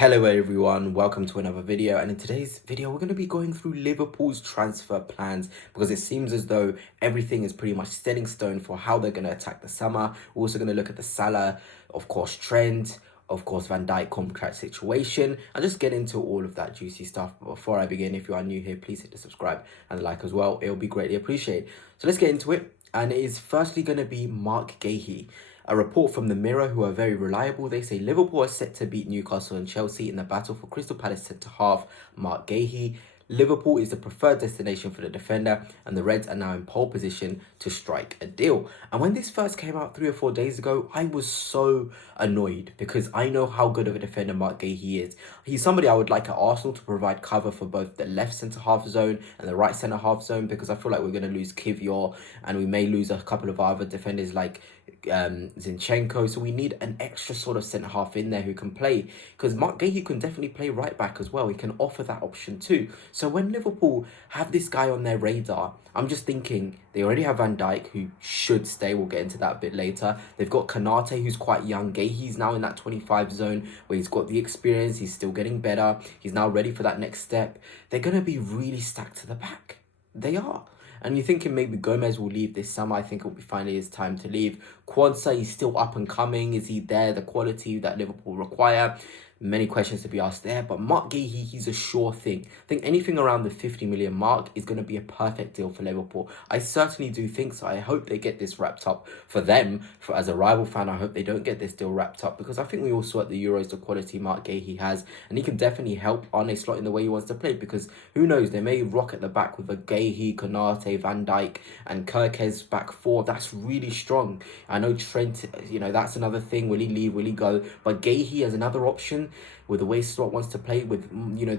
Hello everyone, welcome to another video, and in today's video we're going to be going through Liverpool's transfer plans because it seems as though everything is pretty much set in stone for how they're going to attack the summer. We're also going to look at the Salah, of course, trend, of course, Van Dijk contract situation, and just get into all of that juicy stuff. But before I begin, if you are new here, please hit the subscribe and the like as well. It will be greatly appreciated. So let's get into it, and it is firstly going to be Marc Guehi. A report from the Mirror, who are very reliable, they say Liverpool are set to beat Newcastle and Chelsea in the battle for Crystal Palace centre-half Marc Guehi. Liverpool is the preferred destination for the defender, and the Reds are now in pole position to strike a deal. And when this first came out 3 or 4 days ago, I was so annoyed because I know how good of a defender Marc Guehi is. He's somebody I would like at Arsenal to provide cover for both the left centre-half zone and the right centre-half zone, because I feel like we're going to lose Kivior and we may lose a couple of other defenders like Zinchenko, so we need an extra sort of centre half in there who can play, because Marc Guehi can definitely play right back as well. He can offer that option too. So when Liverpool have this guy on their radar, I'm just thinking they already have Van Dijk, who should stay. We'll get into that a bit later. They've got Konate, who's quite young. Guehi's now in that 25 zone where he's got the experience. He's still getting better. He's now ready for that next step. They're going to be really stacked to the back. They are. And you're thinking maybe Gomez will leave this summer. I think it'll be finally his time to leave. Quansah is still up and coming. Is he there? The quality that Liverpool require? Many questions to be asked there. But Marc Guehi, he's a sure thing. I think anything around the 50 million mark is going to be a perfect deal for Liverpool. I certainly do think so. I hope they get this wrapped up for them. As a rival fan, I hope they don't get this deal wrapped up, because I think we all saw at the Euros the quality Marc Guehi has. And he can definitely help Arne Slot in the way he wants to play, because who knows, they may rock at the back with a Guehi, Konate, Van Dijk and Kirkes back four. That's really strong. I know Trent, that's another thing. Will he leave? Will he go? But Guehi as another option, with the way Slot wants to play, with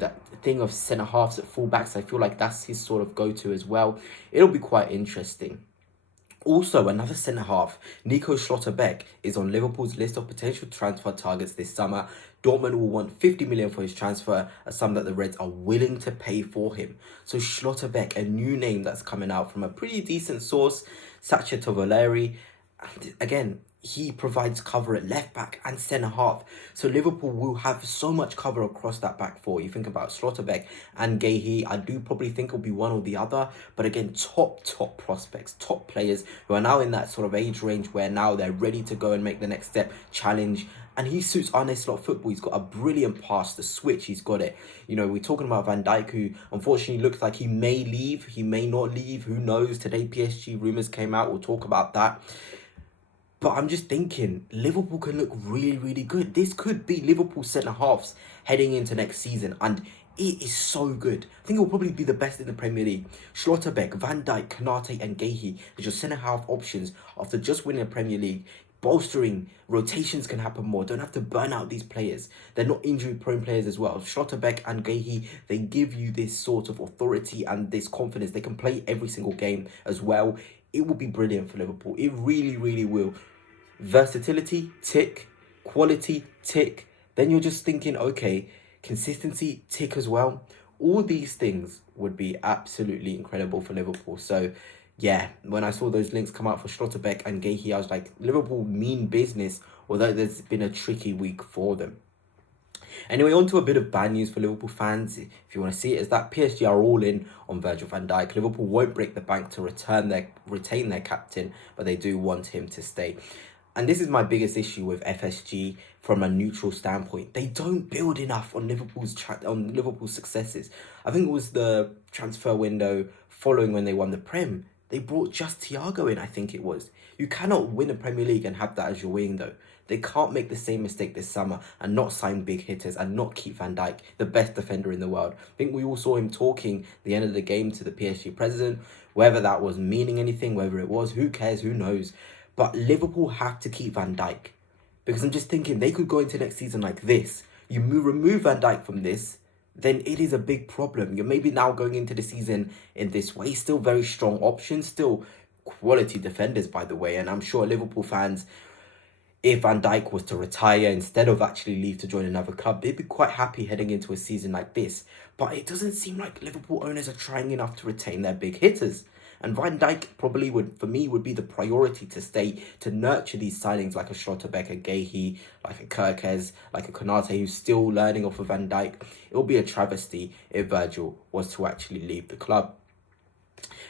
that thing of centre halves at fullbacks, I feel like that's his sort of go-to as well. It'll be quite interesting. Also, another centre half, Nico Schlotterbeck, is on Liverpool's list of potential transfer targets this summer. Dortmund will want 50 million for his transfer, a sum that the Reds are willing to pay for him. So Schlotterbeck, a new name that's coming out from a pretty decent source, Sacha Tovaleri. And again, he provides cover at left back and centre half. So Liverpool will have so much cover across that back four. You think about Schlotterbeck and Guehi, I do probably think it'll be one or the other. But again, top prospects, top players who are now in that sort of age range where now they're ready to go and make the next step, challenge. And he suits Arne Slot football. He's got a brilliant pass, the switch, he's got it. We're talking about Van Dijk, who unfortunately looks like he may leave. He may not leave. Who knows? Today, PSG rumours came out. We'll talk about that. But I'm just thinking, Liverpool can look really, really good. This could be Liverpool centre-halves heading into next season. And it is so good. I think it will probably be the best in the Premier League. Schlotterbeck, Van Dijk, Konate and Guehi as your centre-half options after just winning the Premier League. Bolstering, rotations can happen more. Don't have to burn out these players. They're not injury-prone players as well. Schlotterbeck and Guehi, they give you this sort of authority and this confidence. They can play every single game as well. It will be brilliant for Liverpool. It really, really will. Versatility, tick. Quality, tick. Then you're just thinking, okay, consistency, tick as well. All these things would be absolutely incredible for Liverpool. So, yeah, when I saw those links come out for Schlotterbeck and Guehi, I was like, Liverpool mean business, although there's been a tricky week for them. Anyway, on to a bit of bad news for Liverpool fans, if you want to see it, is that PSG are all in on Virgil van Dijk. Liverpool won't break the bank to retain their captain, but they do want him to stay. And this is my biggest issue with FSG from a neutral standpoint. They don't build enough on Liverpool's successes. I think it was the transfer window following when they won the Prem. They brought just Thiago in, I think it was. You cannot win a Premier League and have that as your wing, though. They can't make the same mistake this summer and not sign big hitters and not keep Van Dijk, the best defender in the world. I think we all saw him talking at the end of the game to the PSG president. Whether that was meaning anything, whether it was, who cares, who knows. But Liverpool have to keep Van Dijk, because I'm just thinking they could go into next season like this. You remove Van Dijk from this, then it is a big problem. You're maybe now going into the season in this way. Still very strong options, still quality defenders, by the way. And I'm sure Liverpool fans, if Van Dijk was to retire instead of actually leave to join another club, they'd be quite happy heading into a season like this. But it doesn't seem like Liverpool owners are trying enough to retain their big hitters. And Van Dijk probably would be the priority to stay, to nurture these signings like a Schlotterbeck, a Guehi, like a Kirkes, like a Konate, who's still learning off of Van Dijk. It will be a travesty if Virgil was to actually leave the club.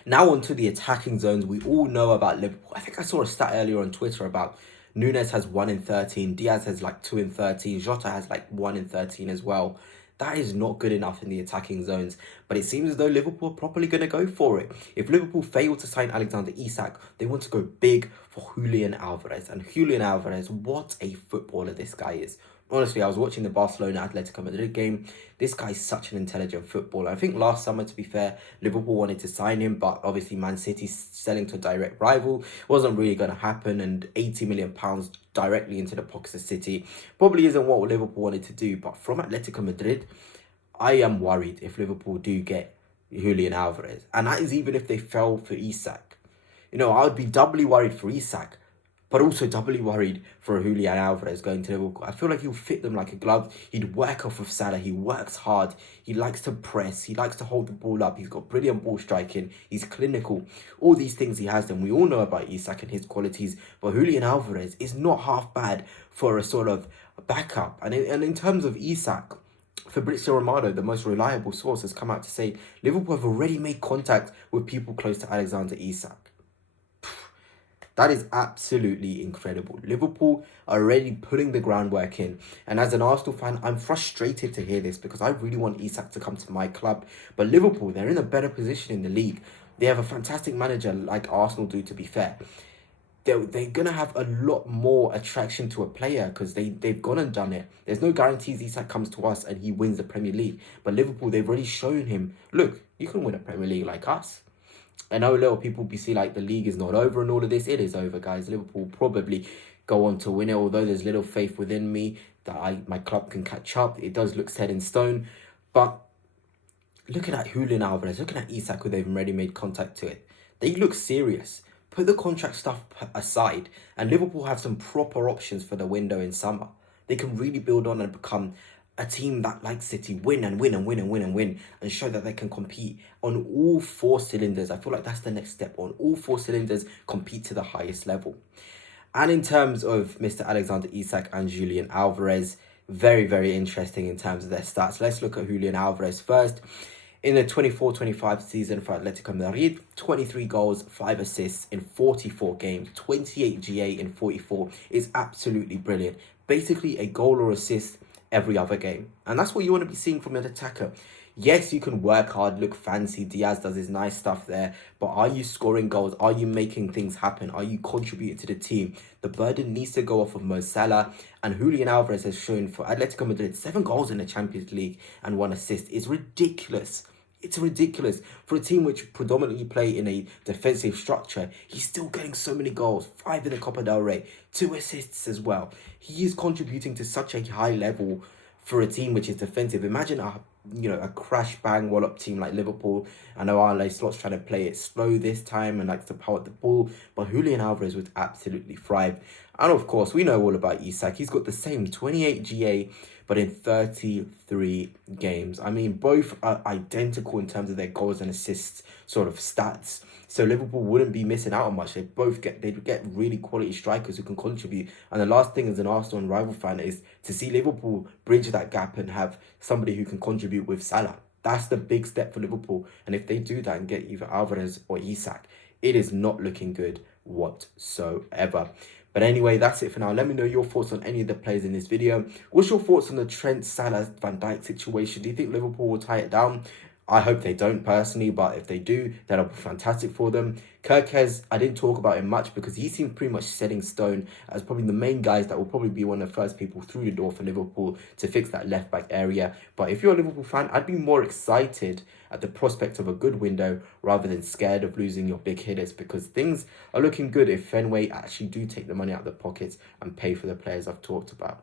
Now onto the attacking zones. We all know about Liverpool. I think I saw a stat earlier on Twitter about Nunes has 1 in 13, Diaz has like 2 in 13, Jota has like 1 in 13 as well. That is not good enough in the attacking zones, but it seems as though Liverpool are properly going to go for it. If Liverpool fail to sign Alexander Isak, they want to go big for Julian Alvarez. And Julian Alvarez, what a footballer this guy is. Honestly, I was watching the Barcelona Atletico Madrid game. This guy's such an intelligent footballer. I think last summer, to be fair, Liverpool wanted to sign him, but obviously Man City selling to a direct rival wasn't really going to happen, and £80 million directly into the pockets of City probably isn't what Liverpool wanted to do. But from Atletico Madrid, I am worried if Liverpool do get Julian Alvarez. And that is even if they fell for Isak. You know, I would be doubly worried for Isak, but also doubly worried for Julian Alvarez going to Liverpool. I feel like he'll fit them like a glove. He'd work off of Salah. He works hard. He likes to press. He likes to hold the ball up. He's got brilliant ball striking. He's clinical. All these things he has them. We all know about Isak and his qualities. But Julian Alvarez is not half bad for a sort of backup. And in terms of Isak, Fabrizio Romano, the most reliable source, has come out to say Liverpool have already made contact with people close to Alexander Isak. That is absolutely incredible. Liverpool are already putting the groundwork in. And as an Arsenal fan, I'm frustrated to hear this because I really want Isak to come to my club. But Liverpool, they're in a better position in the league. They have a fantastic manager like Arsenal do, to be fair. They're going to have a lot more attraction to a player because they've gone and done it. There's no guarantees Isak comes to us and he wins the Premier League. But Liverpool, they've already shown him, look, you can win a Premier League like us. I know a lot of people see like the league is not over and all of this. It is over, guys. Liverpool probably go on to win it, although there's little faith within me that my club can catch up. It does look set in stone. But looking at Julian Alvarez, looking at Isak, who they've already made contact to it, they look serious. Put the contract stuff aside, and Liverpool have some proper options for the window in summer. They can really build on and become a team that, like City, win and win and win and win and win, and show that they can compete on all 4 cylinders. I feel like that's the next step. On all 4 cylinders, compete to the highest level. And in terms of Mr. Alexander Isak and Julian Alvarez, very, very interesting in terms of their stats. Let's look at Julian Alvarez first. In the 24-25 season for Atletico Madrid, 23 goals, 5 assists in 44 games, 28 GA in 44 is absolutely brilliant. Basically a goal or assist every other game. And that's what you want to be seeing from an attacker. Yes, you can work hard, look fancy. Diaz does his nice stuff there. But are you scoring goals? Are you making things happen? Are you contributing to the team? The burden needs to go off of Mo Salah. And Julian Alvarez has shown for Atletico Madrid 7 goals in the Champions League and 1 assist. It's ridiculous. It's ridiculous. For a team which predominantly play in a defensive structure, he's still getting so many goals. 5 in the Copa del Rey, 2 assists as well. He is contributing to such a high level for a team which is defensive. Imagine a crash bang wallop team like Liverpool. I know Arne Slot's trying to play it slow this time and likes to power the ball, but Julian Alvarez would absolutely thrive. And of course, we know all about Isak. He's got the same 28 GA, but in 33 games. I mean, both are identical in terms of their goals and assists sort of stats. So Liverpool wouldn't be missing out on much. They'd get really quality strikers who can contribute. And the last thing as an Arsenal and rival fan is to see Liverpool bridge that gap and have somebody who can contribute with Salah. That's the big step for Liverpool. And if they do that and get either Alvarez or Isak, it is not looking good whatsoever. But anyway, that's it for now. Let me know your thoughts on any of the players in this video. What's your thoughts on the Trent, Salah, Van Dijk situation? Do you think Liverpool will tie it down? I hope they don't personally, but if they do, that'll be fantastic for them. Kirkes, I didn't talk about him much because he seems pretty much set in stone as probably the main guys that will probably be one of the first people through the door for Liverpool to fix that left-back area. But if you're a Liverpool fan, I'd be more excited at the prospect of a good window rather than scared of losing your big hitters, because things are looking good if Fenway actually do take the money out of the pockets and pay for the players I've talked about.